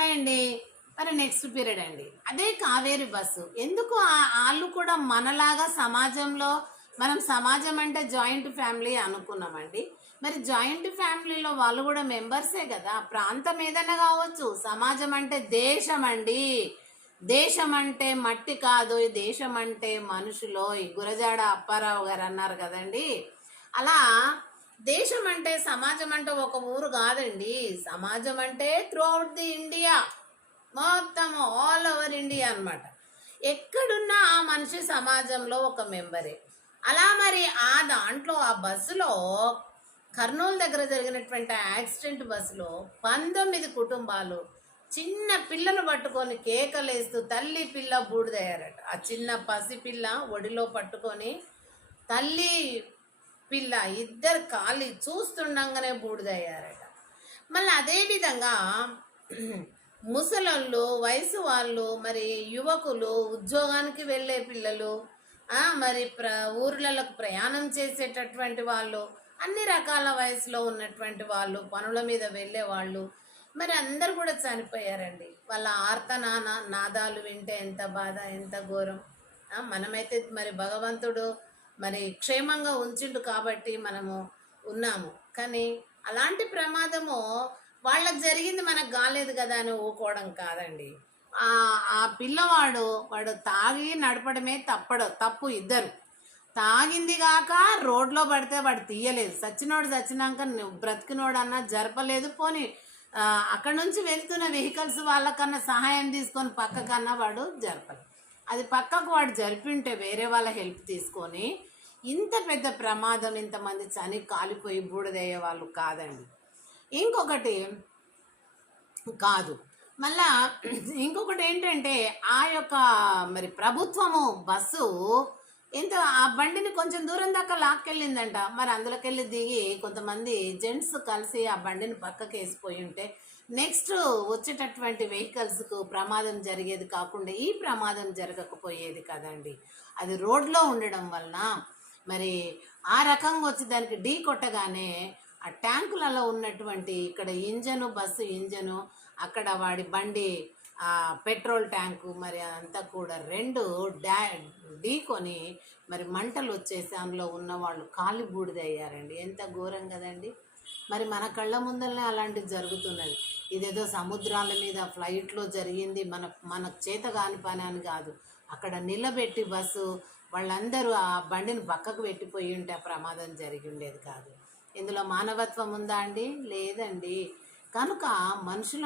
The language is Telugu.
హాయ్ అండి. మరి నెక్స్ట్ పీరియడ్ అండి. అదే కావేరి బస్సు. ఎందుకు ఆళ్ళు కూడా మనలాగా సమాజంలో మనం సమాజం అంటే జాయింట్ ఫ్యామిలీ అనుకున్నామండి. మరి జాయింట్ ఫ్యామిలీలో వాళ్ళు కూడా మెంబర్సే కదా! ప్రాంతం ఏదైనా కావచ్చు. సమాజం అంటే దేశం అండి. దేశం అంటే మట్టి కాదు. ఈ దేశం అంటే మనుషులోయ్. గురజాడ అప్పారావు గారు అన్నారు కదండి. అలా దేశం అంటే సమాజం అంటే ఒక ఊరు కాదండి. సమాజం అంటే త్రూ అవుట్ ది ఇండియా, మొత్తం ఆల్ ఓవర్ ఇండియా అన్నమాట. ఎక్కడున్నా ఆ మనిషి సమాజంలో ఒక మెంబరే. అలా మరి ఆ దాంట్లో ఆ బస్సులో కర్నూలు దగ్గర జరిగినటువంటి యాక్సిడెంట్ బస్సులో 19 కుటుంబాలు చిన్న పిల్లను పట్టుకొని కేకలేస్తూ తల్లి పిల్ల బూడిదయ్యారట. ఆ చిన్న పసిపిల్ల ఒడిలో పట్టుకొని తల్లి పిల్ల ఇద్దరు కాలి చూస్తుండగానే బూడిదయ్యారట. మళ్ళీ అదేవిధంగా ముసలోళ్ళు, వయసు వాళ్ళు, మరి యువకులు, ఉద్యోగానికి వెళ్ళే పిల్లలు, మరి ఊర్లలోకి ప్రయాణం చేసేటటువంటి వాళ్ళు, అన్ని రకాల వయసులో ఉన్నటువంటి వాళ్ళు, పనుల మీద వెళ్ళే వాళ్ళు, మరి అందరు కూడా చనిపోయారండి. వాళ్ళ నాదాలు వింటే ఎంత బాధ, ఎంత ఘోరం. మనమైతే మరి భగవంతుడు మరి క్షేమంగా ఉంచిండు కాబట్టి మనము ఉన్నాము. కానీ అలాంటి ప్రమాదము వాళ్ళకి జరిగింది మనకు కాలేదు కదా అని ఊకోవడం కాదండి. ఆ పిల్లవాడు వాడు తాగి నడపడమే తప్పు. ఇద్దరు తాగింది కాక రోడ్లో పడితే వాడు తీయలేదు. సచ్చినోడు చచ్చినాక బ్రతికినోడన్నా జరపలేదు. పోనీ అక్కడ నుంచి వెళ్తున్న వెహికల్స్ వాళ్ళకన్నా సహాయం తీసుకొని పక్కకన్నా వాడు జరపలేదు. అది పక్కకు వాడు జరిపింటే వేరే వాళ్ళ హెల్ప్ తీసుకొని ఇంత పెద్ద ప్రమాదం, ఇంతమంది కాలిపోయి బూడిదయ్యే వాళ్ళు కాదండి. ఇంకొకటి కాదు, మళ్ళా ఇంకొకటి ఏంటంటే ఆ యొక్క మరి ప్రభుత్వము బస్సు ఆ బండిని కొంచెం దూరం దాకా లాక్కెళ్ళిందంట. మరి అందులోకెళ్ళి దిగి కొంతమంది జెంట్స్ కలిసి ఆ బండిని పక్కకి వేసిపోయి ఉంటే నెక్స్ట్ వచ్చేటటువంటి వెహికల్స్కు ప్రమాదం జరిగేది కాకుండా ఈ ప్రమాదం జరగకపోయేది కదండి. అది రోడ్లో ఉండడం వలన మరి ఆ రకంగా వచ్చి దానికి ఢీ కొట్టగానే ఆ ట్యాంకులలో ఉన్నటువంటి ఇక్కడ ఇంజను, బస్సు ఇంజను, అక్కడ వాడి బండి పెట్రోల్ ట్యాంకు, మరి అదంతా కూడా రెండు ఢీకొని మరి మంటలు వచ్చేసి అందులో ఉన్న వాళ్ళు కాలి బూడిదయ్యారండి. ఎంత ఘోరం కదండి. మరి మన కళ్ళ ముందరనే అలాంటివి జరుగుతున్నది. ఇదేదో సముద్రాల మీద ఫ్లైట్లో జరిగింది, మన చేత కాని పని అని కాదు. అక్కడ నిలబెట్టి బస్సు వాళ్ళందరూ ఆ బండిని పక్కకు పెట్టిపోయి ఉంటే ఆ ప్రమాదం జరిగి ఉండేది కాదు. ఇందులో మానవత్వం ఉందా అండి? లేదండి. కనుక మనుషుల